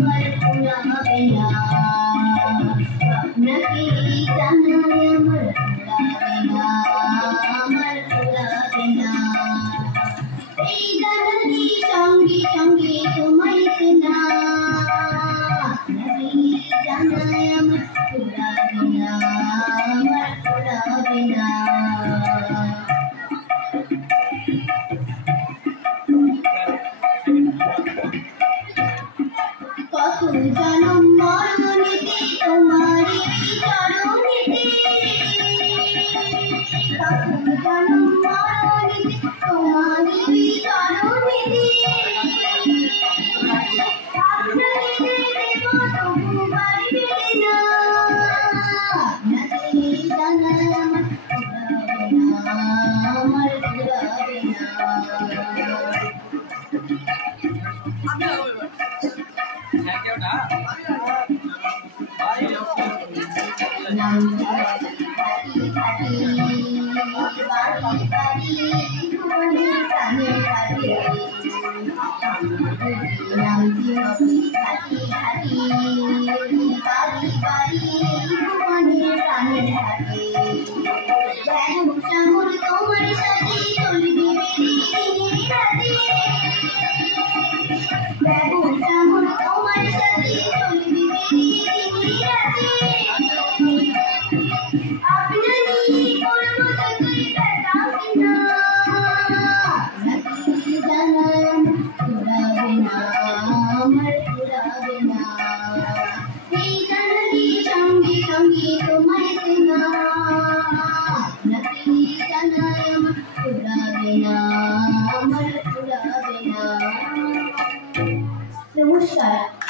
আমার পুরাবে না আপনাকে জানাই আমার পুরাবে না আমার পুরাবে না এই জানানি সঙ্গে সঙ্গে তোমায় চেনা আপনাকে জানাই আমার পুরাবে না আমার পুরাবে না কত জনম মরণেতে তোমারি চরণেতে কত জনম মরণেতে তোমারি চরণেতে আপনাকে দেব তবু পারবে না আপনাকে জানাই আমার পুরাবে না আমার পুরাবে না নাম হাতি হাতি বাড়ি বাড়ি প্রাণে থাকে নাম হাতি হাতি বাড়ি বাড়ি প্রাণে থাকে শ্যামর তোমার সাথে চলবে দিনের রাতে শ্যামর তোমার সাথে চলবে দিনের রাতে আপনারই করব তাকে কাটাবে না আপনাকে জানাই পুরাবে না আমার পুরাবে না এই জানানি সঙ্গে সঙ্গে তোমায় চেনা আপনাকে জানাই আমার পুরাবে না আমার পুরাবে না। নমস্কার।